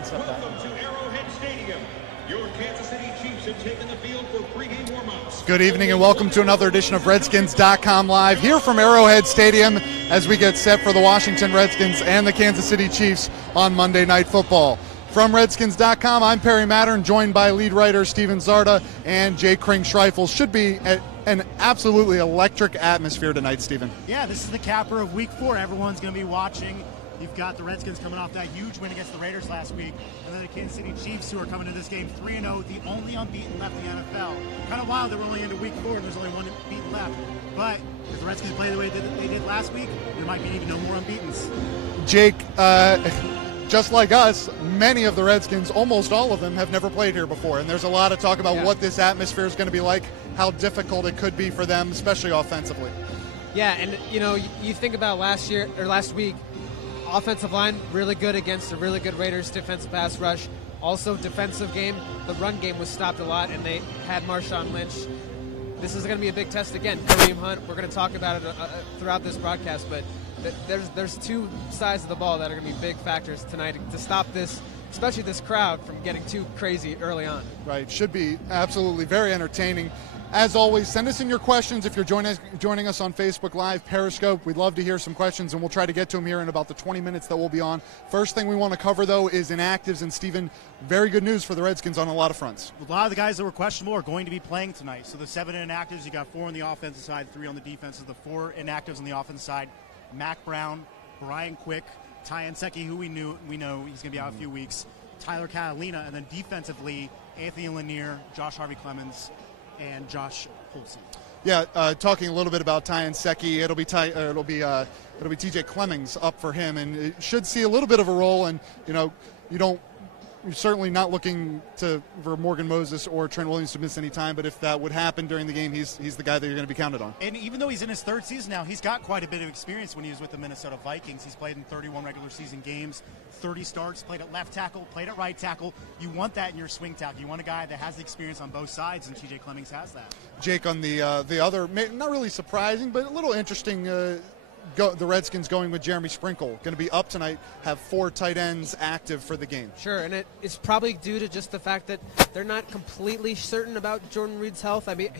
can step back. Welcome to Arrowhead Stadium. Your Kansas City Chiefs have taken the field for pregame warm-ups. Good evening and welcome to another edition of Redskins.com Live here from Arrowhead Stadium as we get set for the Washington Redskins and the Kansas City Chiefs on Monday Night Football. From Redskins.com, I'm Perry Mattern, joined by lead writer Steven Zarda and Jay Kring-Schreifel. Should be an absolutely electric atmosphere tonight, Steven. Yeah, this is the capper of Week 4. Everyone's going to be watching. You've got the Redskins coming off that huge win against the Raiders last week, and then the Kansas City Chiefs, who are coming into this game 3-0, the only unbeaten left in the NFL. Kind of wild that we're only into Week 4 and there's only one unbeaten left. But if the Redskins play the way they did last week, there might be even no more unbeatens. Jake, just like us, many of the Redskins, almost all of them, have never played here before, and there's a lot of talk about what this atmosphere is going to be like, how difficult it could be for them, especially offensively. Yeah, and you think about last week, offensive line really good against a really good Raiders defensive pass rush. Also defensive game, the run game was stopped a lot, and they had Marshawn Lynch. This is going to be a big test again. Kareem Hunt, we're going to talk about it throughout this broadcast, but there's two sides of the ball that are going to be big factors tonight to stop this, especially this crowd, from getting too crazy early on. Right, should be absolutely very entertaining. As always, send us in your questions if you're joining us on Facebook Live, Periscope. We'd love to hear some questions, and we'll try to get to them here in about the 20 minutes that we'll be on. First thing we want to cover, though, is inactives. And, Steven, very good news for the Redskins on a lot of fronts. A lot of the guys that were questionable are going to be playing tonight. So the 7 inactives, you got 4 on the offensive side, 3 on the defensive. The 4 inactives on the offensive side, Mac Brown, Brian Quick, Ty Nseki, who we know he's going to be out a few weeks, Tyler Catalina, and then defensively, Anthony Lanier, Josh Harvey-Clemens, and Josh Holsey. Yeah, talking a little bit about Ty Nseki, it'll be TJ Clemmings up for him, and it should see a little bit of a role. And you're certainly not looking for Morgan Moses or Trent Williams to miss any time, but if that would happen during the game, he's the guy that you're going to be counted on. And even though he's in his 3rd season now, he's got quite a bit of experience when he was with the Minnesota Vikings. He's played in 31 regular season games, 30 starts, played at left tackle, played at right tackle. You want that in your swing tackle. You want a guy that has the experience on both sides, and TJ Clemmings has that. Jake, on the other, not really surprising, but a little interesting, the Redskins going with Jeremy Sprinkle. Going to be up tonight, have 4 tight ends active for the game. Sure, and it's probably due to just the fact that they're not completely certain about Jordan Reed's health. I mean,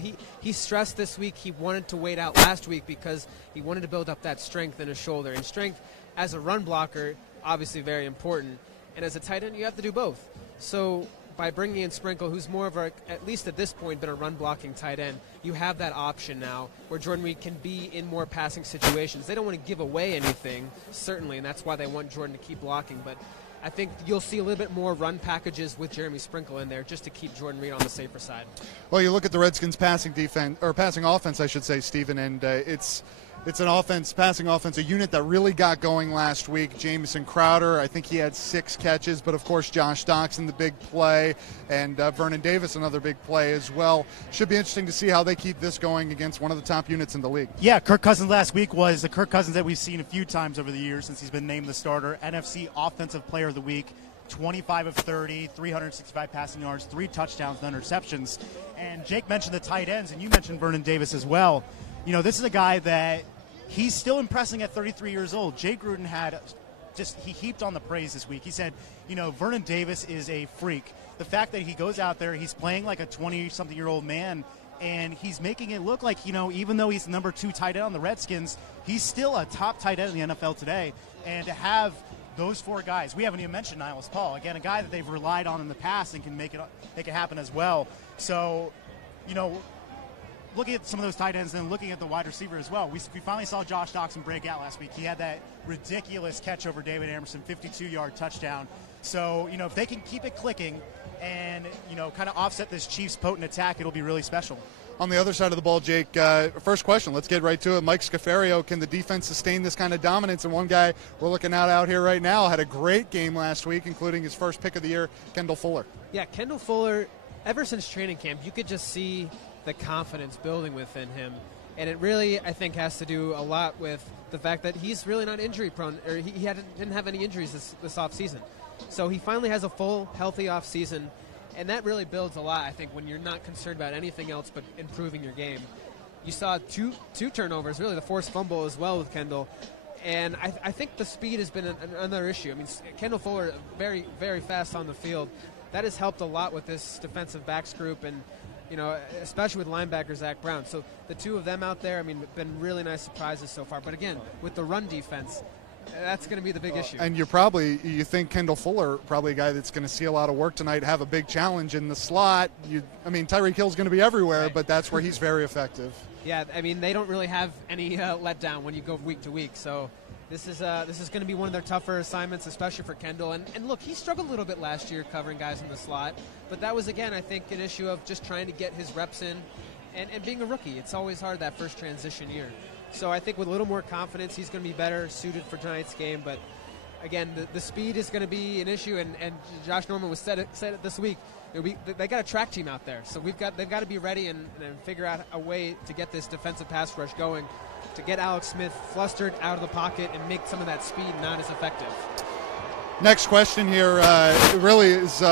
he stressed this week he wanted to wait out last week because he wanted to build up that strength in his shoulder. And strength as a run blocker, obviously very important. And as a tight end, you have to do both. So by bringing in Sprinkle, who's more of at least at this point, been a run-blocking tight end, you have that option now where Jordan Reed can be in more passing situations. They don't want to give away anything, certainly, and that's why they want Jordan to keep blocking. But I think you'll see a little bit more run packages with Jeremy Sprinkle in there just to keep Jordan Reed on the safer side. Well, you look at the Redskins' passing offense, I should say, Stephen, and it's an passing offense, a unit that really got going last week. Jamison Crowder, I think he had 6 catches, but of course Josh Doxson, the big play, and Vernon Davis, another big play as well. Should be interesting to see how they keep this going against one of the top units in the league. Yeah, Kirk Cousins last week was the Kirk Cousins that we've seen a few times over the years since he's been named the starter. NFC Offensive Player of the Week, 25 of 30, 365 passing yards, 3 touchdowns, no interceptions. And Jake mentioned the tight ends, and you mentioned Vernon Davis as well. This is a guy that he's still impressing at 33 years old. Jay Gruden he heaped on the praise this week. He said, Vernon Davis is a freak. The fact that he goes out there, he's playing like a 20-something-year-old man, and he's making it look like, even though he's the number 2 tight end on the Redskins, he's still a top tight end in the NFL today. And to have those 4 guys, we haven't even mentioned Niles Paul, again, a guy that they've relied on in the past and can make it happen as well. So, looking at some of those tight ends and looking at the wide receiver as well, we finally saw Josh Doxson break out last week. He had that ridiculous catch over David Anderson, 52-yard touchdown. So, if they can keep it clicking and, kind of offset this Chiefs' potent attack, it'll be really special. On the other side of the ball, Jake, first question, let's get right to it. Mike Scafario, can the defense sustain this kind of dominance? And one guy we're looking at out here right now had a great game last week, including his first pick of the year, Kendall Fuller. Yeah, Kendall Fuller, ever since training camp, you could just see the confidence building within him. And it really, I think, has to do a lot with the fact that he's really not injury prone, or he didn't have any injuries this offseason. So he finally has a full, healthy offseason, and that really builds a lot, I think, when you're not concerned about anything else but improving your game. You saw two turnovers, really the forced fumble as well with Kendall. And I think the speed has been another issue. I mean, Kendall Fuller, very, very fast on the field. That has helped a lot with this defensive backs group, and especially with linebacker Zach Brown. So the two of them out there, I mean, been really nice surprises so far. But again, with the run defense, that's going to be the big issue. And you think Kendall Fuller, probably a guy that's going to see a lot of work tonight, have a big challenge in the slot. Tyreek Hill's going to be everywhere, right, but that's where he's very effective. Yeah, I mean, they don't really have any letdown when you go week to week. So this is going to be one of their tougher assignments, especially for Kendall. And look, he struggled a little bit last year covering guys in the slot. But that was, again, I think, an issue of just trying to get his reps in and being a rookie. It's always hard that first transition year. So I think with a little more confidence, he's going to be better suited for tonight's game. But, again, the speed is going to be an issue. And Josh Norman said it this week. They got a track team out there. So they've got to be ready and figure out a way to get this defensive pass rush going, to get Alex Smith flustered out of the pocket and make some of that speed not as effective. Next question here really is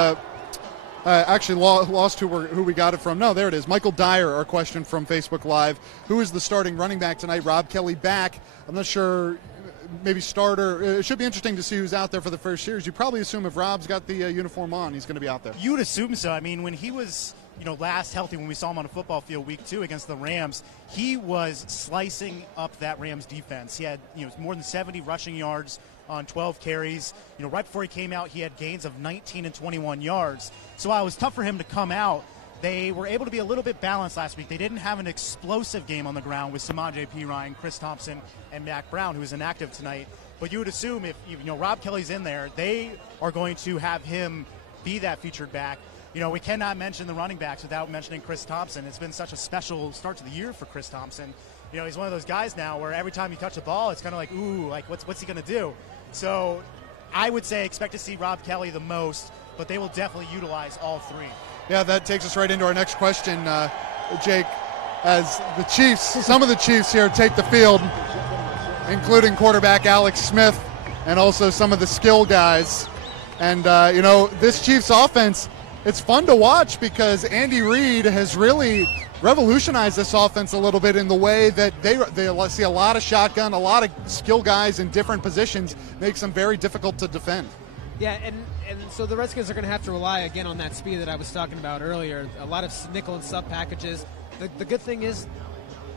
actually lost who we got it from. No, there it is. Michael Dyer, our question from Facebook Live. Who is the starting running back tonight? Rob Kelly back. I'm not sure. Maybe starter. It should be interesting to see who's out there for the first series. You probably assume if Rob's got the uniform on, he's going to be out there. You would assume so. I mean, when he was last healthy, when we saw him on a football field week 2 against the Rams, he was slicing up that Rams defense. He had more than 70 rushing yards on 12 carries. Right before he came out, he had gains of 19 and 21 yards. So while it was tough for him to come out, they were able to be a little bit balanced last week. They didn't have an explosive game on the ground with Samaje Perine, Chris Thompson, and Mac Brown, who is inactive tonight. But you would assume if Rob Kelly's in there, they are going to have him be that featured back. We cannot mention the running backs without mentioning Chris Thompson. It's been such a special start to the year for Chris Thompson. He's one of those guys now where every time you touch the ball, it's kind of like, ooh, like what's he going to do? So I would say expect to see Rob Kelly the most, but they will definitely utilize all three. Yeah, that takes us right into our next question, Jake. As the Chiefs, some of the Chiefs here take the field, including quarterback Alex Smith and also some of the skill guys. And, this Chiefs offense, it's fun to watch because Andy Reid has really revolutionized this offense a little bit in the way that they see a lot of shotgun, a lot of skill guys in different positions, makes them very difficult to defend. Yeah, and so the Redskins are going to have to rely again on that speed that I was talking about earlier. A lot of nickel and sub packages. The good thing is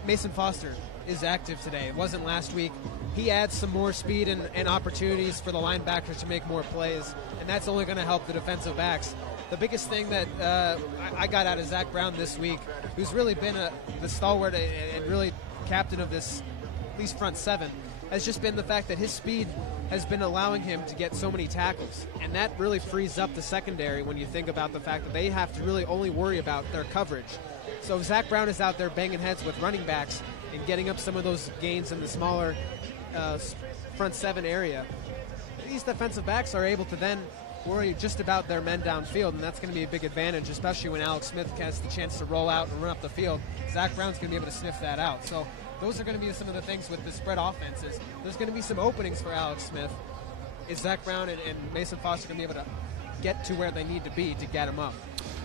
Mason Foster is active today. It wasn't last week. He adds some more speed and opportunities for the linebackers to make more plays, and that's only going to help the defensive backs. The biggest thing that I got out of Zach Brown this week, who's really been the stalwart and really captain of this, at least front seven, has just been the fact that his speed has been allowing him to get so many tackles. And that really frees up the secondary when you think about the fact that they have to really only worry about their coverage. So if Zach Brown is out there banging heads with running backs and getting up some of those gains in the smaller front seven area, these defensive backs are able to then worry just about their men downfield, and that's going to be a big advantage, especially when Alex Smith has the chance to roll out and run up the field. Zach Brown's going to be able to sniff that out. So those are going to be some of the things with the spread offenses. There's going to be some openings for Alex Smith. Is Zach Brown and Mason Foster going to be able to get to where they need to be to get him up?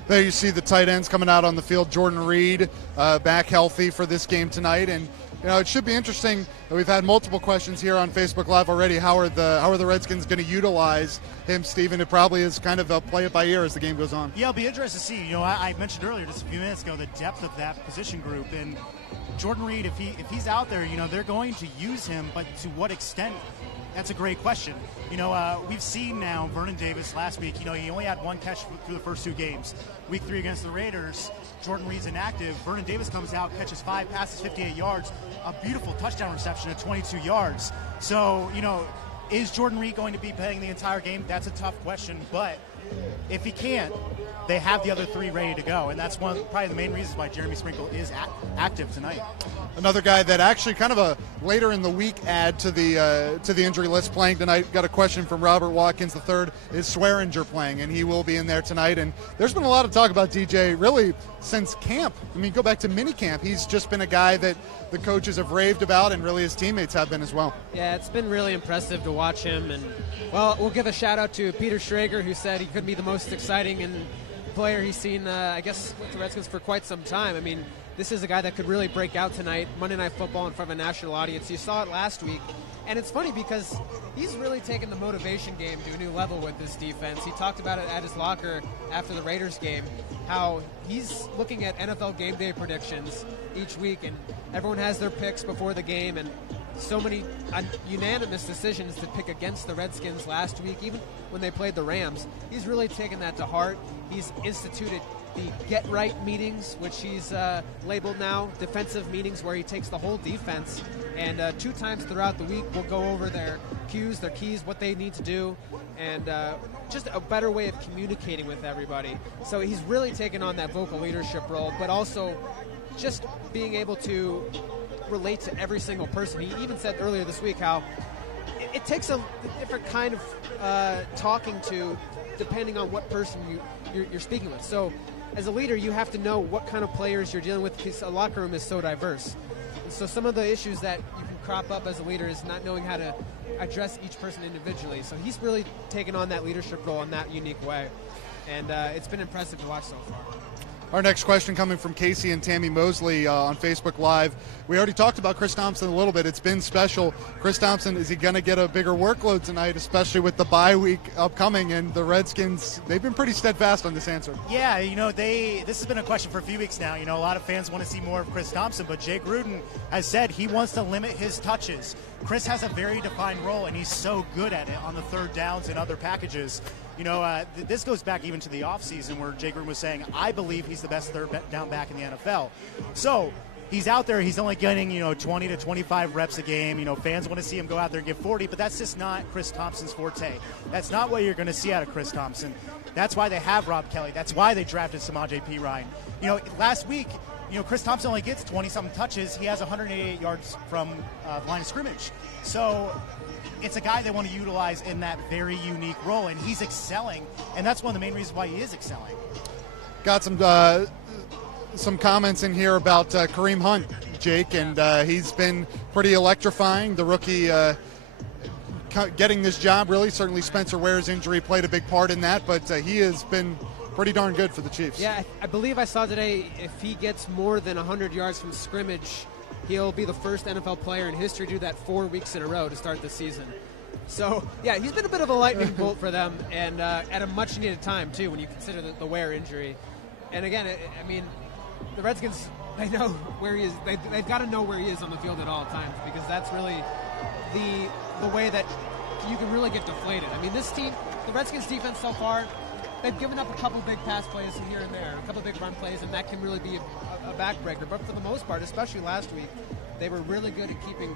There you see the tight ends coming out on the field. Jordan Reed back healthy for this game tonight, and it should be interesting. We've had multiple questions here on Facebook Live already. How are the Redskins going to utilize him, Stephen? It probably is kind of a play it by ear as the game goes on. Yeah, it'll be interesting to see. I mentioned earlier, just a few minutes ago, the depth of that position group, and Jordan Reed, if he's out there, they're going to use him, but to what extent? That's a great question. We've seen now Vernon Davis last week. He only had one catch through the first 2 games. Week 3 against the Raiders, Jordan Reed's inactive. Vernon Davis comes out, catches 5 passes, 58 yards, a beautiful touchdown reception at 22 yards. So, is Jordan Reed going to be playing the entire game? That's a tough question, but if he can't, they have the other 3 ready to go, and that's probably the main reasons why Jeremy Sprinkle is active tonight. Another guy that actually kind of a later in the week add to the injury list playing tonight. Got a question from Robert Watkins III. Is Swearinger playing? And he will be in there tonight. And there's been a lot of talk about DJ really since camp. I mean, go back to mini camp. He's just been a guy that the coaches have raved about, and really his teammates have been as well. Yeah, it's been really impressive to watch him. And, well, we'll give a shout-out to Peter Schrager, who said he could be the most exciting player he's seen, I guess, with the Redskins for quite some time. I mean, this is a guy that could really break out tonight, Monday Night Football, in front of a national audience. You saw it last week And it's funny because he's really taken the motivation game to a new level with this defense. He talked about it at his locker after the Raiders game, how he's looking at NFL game day predictions each week, and everyone has their picks before the game, and so many unanimous decisions to pick against the Redskins last week, even when they played the Rams. He's really taken that to heart. He's instituted the get-right meetings, which he's labeled now defensive meetings, where he takes the whole defense and 2 times throughout the week we'll go over their cues, their keys, what they need to do, and just a better way of communicating with everybody. So he's really taken on that vocal leadership role, but also just being able to relate to every single person. He even said earlier this week how it takes a different kind of talking to depending on what person you're speaking with. So as a leader, you have to know what kind of players you're dealing with, because a locker room is so diverse. And so some of the issues that you can crop up as a leader is not knowing how to address each person individually. So he's really taken on that leadership role in that unique way. And it's been impressive to watch so far. Our next question coming from Casey and Tammy Mosley on Facebook Live. We already talked about Chris Thompson a little bit. It's been special. Chris Thompson, is he going to get a bigger workload tonight, especially with the bye week upcoming? And the Redskins, they've been pretty steadfast on this answer. Yeah, this has been a question for a few weeks now. A lot of fans want to see more of Chris Thompson, but Jay Gruden has said he wants to limit his touches. Chris has a very defined role, and he's so good at it on the third downs and other packages. This goes back even to the offseason where Jay Gruden was saying, I believe he's the best third down back in the NFL. So he's out there. He's only getting, 20 to 25 reps a game. Fans want to see him go out there and get 40, but that's just not Chris Thompson's forte. That's not what you're going to see out of Chris Thompson. That's why they have Rob Kelly. That's why they drafted Samaje Perine. Last week, Chris Thompson only gets 20-something touches. He has 188 yards from the line of scrimmage. So it's a guy they want to utilize in that very unique role, and he's excelling, and that's one of the main reasons why he is excelling. Got some comments in here about Kareem Hunt, Jake, and he's been pretty electrifying. The rookie getting this job, really. Certainly Spencer Ware's injury played a big part in that, but he has been pretty darn good for the Chiefs. Yeah, I believe I saw today if he gets more than 100 yards from scrimmage, he'll be the first NFL player in history to do that 4 weeks in a row to start the season. So, yeah, he's been a bit of a lightning bolt for them, and at a much-needed time, too, when you consider the Ware injury. And, again, the Redskins, they know where he is. They've got to know where he is on the field at all times, because that's really the way that you can really get deflated. This team, the Redskins defense so far, they've given up a couple big pass plays here and there, a couple big run plays, and that can really be a backbreaker. But for the most part, especially last week, they were really good at keeping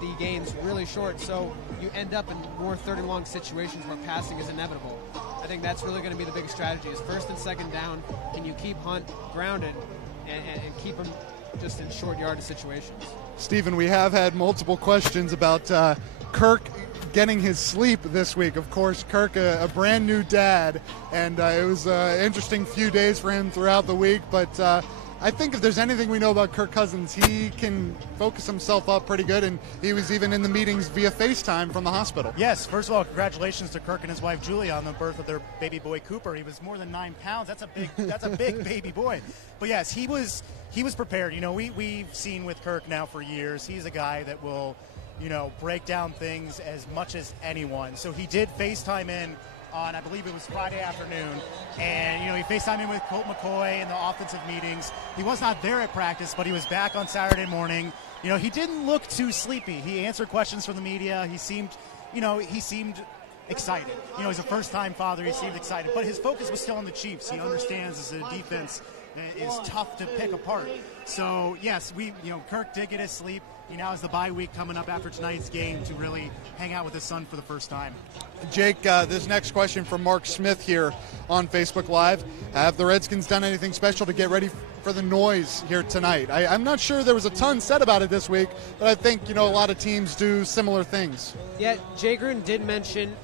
the gains really short, so you end up in more third and long situations where passing is inevitable. I think that's really going to be the big strategy, is first and second down, can you keep Hunt grounded and keep him just in short yardage situations. Stephen, we have had multiple questions about Kirk getting his sleep this week. Of course, Kirk, a brand new dad, and it was an interesting few days for him throughout the week, but I think if there's anything we know about Kirk Cousins, he can focus himself up pretty good, and he was even in the meetings via FaceTime from the hospital. Yes, first of all, congratulations to Kirk and his wife Julia on the birth of their baby boy Cooper. He was more than 9 pounds. That's a big baby boy. But yes, he was prepared. We've seen with Kirk now for years. He's a guy that will, break down things as much as anyone. So he did FaceTime in on, I believe it was Friday afternoon, and he FaceTimed in with Colt McCoy in the offensive meetings. He was not there at practice, but he was back on Saturday morning. He didn't look too sleepy. He answered questions from the media. He seemed excited. He's a first-time father. He seemed excited, but his focus was still on the Chiefs. He understands this is a defense that is tough to pick apart. So yes, Kirk did get his sleep. He now has the bye week coming up after tonight's game to really hang out with his son for the first time. Jake, this next question from Mark Smith here on Facebook Live. Have the Redskins done anything special to get ready for the noise here tonight? I'm not sure there was a ton said about it this week, but I think, a lot of teams do similar things. Yeah, Jay Gruden did mention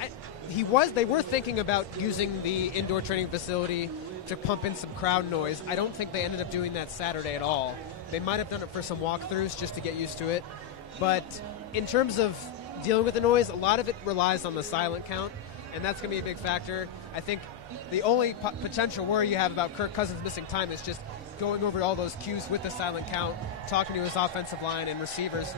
they were thinking about using the indoor training facility to pump in some crowd noise. I don't think they ended up doing that Saturday at all. They might have done it for some walkthroughs just to get used to it. But in terms of dealing with the noise, a lot of it relies on the silent count, and that's going to be a big factor. I think the only potential worry you have about Kirk Cousins missing time is just going over all those cues with the silent count, talking to his offensive line and receivers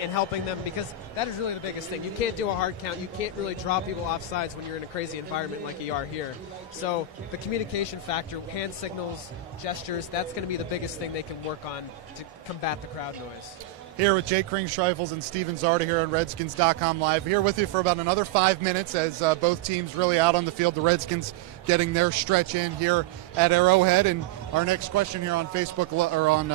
and helping them, because that is really the biggest thing. You can't do a hard count. You can't really draw people off sides when you're in a crazy environment like you are here. So the communication factor, hand signals, gestures, that's going to be the biggest thing they can work on to combat the crowd noise. Here with Jake Kringstreifels and Steven Zarda here on Redskins.com Live. Here with you for about another 5 minutes as both teams really out on the field. The Redskins getting their stretch in here at Arrowhead. And our next question here on Facebook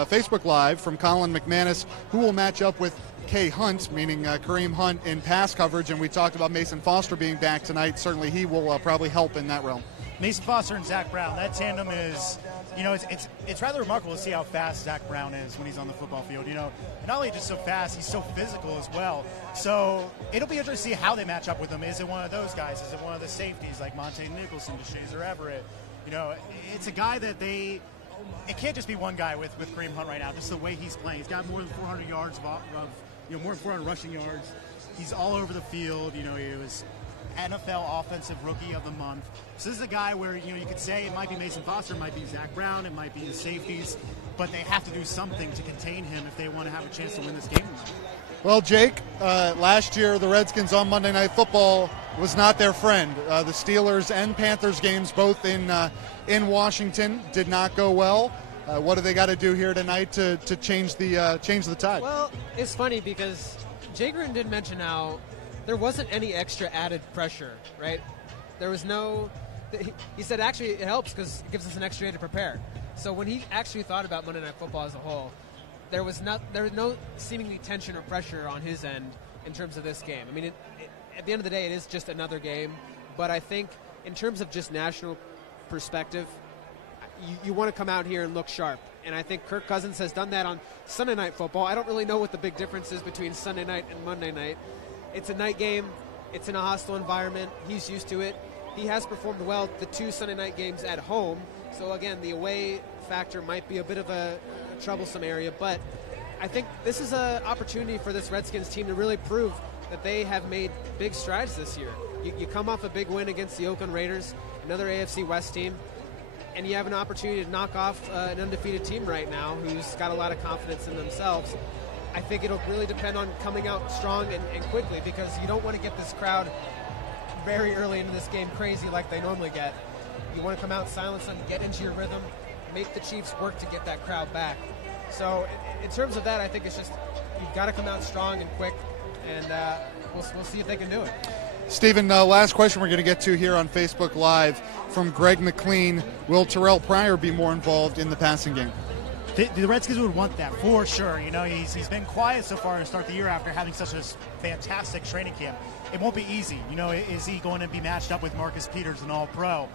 Facebook Live from Colin McManus: who will match up with K. Hunt, meaning Kareem Hunt, in pass coverage? And we talked about Mason Foster being back tonight. Certainly he will probably help in that realm. Mason Foster and Zach Brown, that tandem is, it's rather remarkable to see how fast Zach Brown is when he's on the football field. And not only just so fast, he's so physical as well. So it'll be interesting to see how they match up with him. Is it one of those guys? Is it one of the safeties like Monte Nicholson, DeShazer Everett? It's a guy that it can't just be one guy with Kareem Hunt right now. Just the way he's playing, he's got more than 400 yards of more than 400 rushing yards. He's all over the field. He was NFL Offensive Rookie of the Month. So this is a guy where, you could say it might be Mason Foster, it might be Zach Brown, it might be the safeties, but they have to do something to contain him if they want to have a chance to win this game. Well, Jake, last year the Redskins on Monday Night Football was not their friend. The Steelers and Panthers games, both in Washington, did not go well. What do they got to do here tonight to change the tide? Well, it's funny because Jay Gruden did mention how there wasn't any extra added pressure, right? There was no – he said actually it helps because it gives us an extra day to prepare. So when he actually thought about Monday Night Football as a whole, there was no seemingly tension or pressure on his end in terms of this game. I mean, at the end of the day, it is just another game. But I think in terms of just national perspective, you want to come out here and look sharp. And I think Kirk Cousins has done that on Sunday Night Football. I don't really know what the big difference is between Sunday night and Monday night. It's a night game. It's in a hostile environment. He's used to it. He has performed well the 2 Sunday night games at home. So, again, the away factor might be a bit of a troublesome area. But I think this is an opportunity for this Redskins team to really prove that they have made big strides this year. You come off a big win against the Oakland Raiders, another AFC West team, and you have an opportunity to knock off an undefeated team right now who's got a lot of confidence in themselves. I think it'll really depend on coming out strong and quickly, because you don't want to get this crowd very early into this game crazy like they normally get. You want to come out, silence them, get into your rhythm, make the Chiefs work to get that crowd back. So in terms of that, I think it's just you've got to come out strong and quick, and we'll see if they can do it. Stephen, last question we're going to get to here on Facebook Live from Greg McLean. Will Terrell Pryor be more involved in the passing game? The Redskins would want that for sure. He's been quiet so far to start the year after having such a fantastic training camp. It won't be easy. Is he going to be matched up with Marcus Peters, an All-Pro?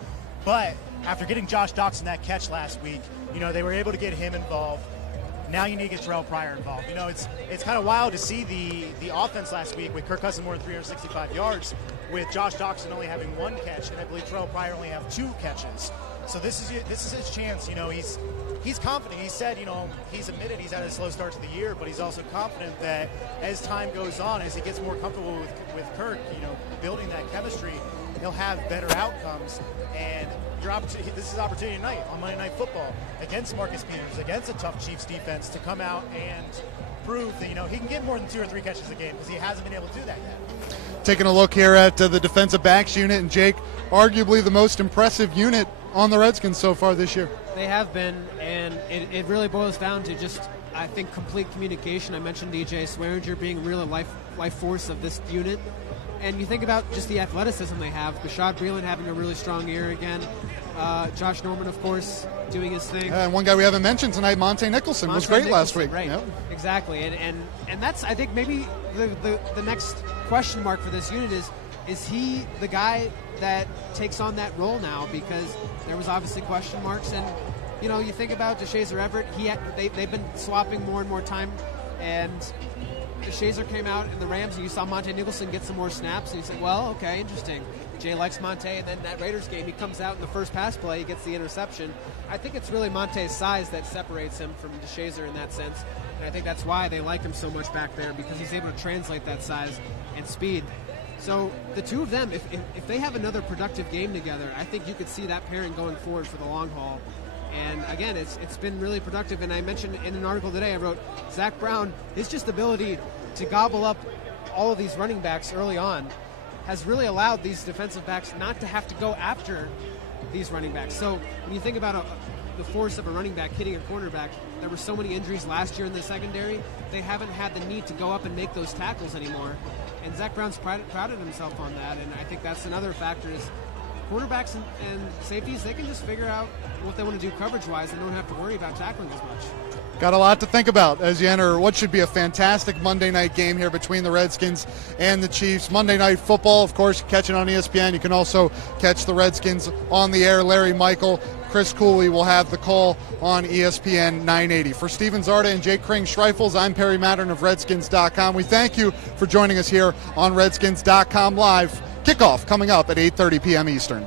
But after getting Josh Doxson that catch last week, they were able to get him involved. Now you need to get Terrell Pryor involved. It's kind of wild to see the offense last week with Kirk Cousins more than 365 yards, with Josh Doxson only having 1 catch, and I believe Terrell Pryor only have 2 catches. So this is his chance. He's confident. He said, he's admitted he's had a slow start to the year, but he's also confident that as time goes on, as he gets more comfortable with Kirk, building that chemistry, he'll have better outcomes. And this is opportunity tonight on Monday Night Football against Marcus Peters, against a tough Chiefs defense, to come out and prove that he can get more than 2 or 3 catches a game, because he hasn't been able to do that yet. Taking a look here at the defensive backs unit, and Jake, arguably the most impressive unit on the Redskins so far this year. They have been, and it really boils down to just, I think, complete communication. I mentioned DJ Swearinger being really life force of this unit. And you think about just the athleticism they have. Bashad Breeland having a really strong year again. Josh Norman, of course, doing his thing. And one guy we haven't mentioned tonight, Monte Nicholson, was great last week. Right, yep. Exactly. And that's, I think, maybe the next question mark for this unit is he the guy that takes on that role now? Because there was obviously question marks. And, you think about DeShazer Everett. They've been swapping more and more time. And DeShazer came out in the Rams, and you saw Monte Nicholson get some more snaps, and you said, well, okay, interesting. Jay likes Monte, and then that Raiders game, he comes out in the first pass play, he gets the interception. I think it's really Monte's size that separates him from DeShazer in that sense, and I think that's why they like him so much back there, because he's able to translate that size and speed. So the two of them, if they have another productive game together, I think you could see that pairing going forward for the long haul. And again, it's been really productive. And I mentioned in an article today, I wrote, Zach Brown, his just ability to gobble up all of these running backs early on has really allowed these defensive backs not to have to go after these running backs. So when you think about the force of a running back hitting a cornerback, there were so many injuries last year in the secondary, they haven't had the need to go up and make those tackles anymore. And Zach Brown's prided himself on that, and I think that's another factor is cornerbacks and safeties, they can just figure out what they want to do coverage-wise and don't have to worry about tackling as much. Got a lot to think about as you enter what should be a fantastic Monday night game here between the Redskins and the Chiefs. Monday Night Football, of course, catch it on ESPN. You can also catch the Redskins on the air. Larry Michael, Chris Cooley will have the call on ESPN 980. For Steven Zarda and Jake Kring-Schreifels, I'm Perry Mattern of Redskins.com. We thank you for joining us here on Redskins.com Live. Kickoff coming up at 8:30 p.m. Eastern.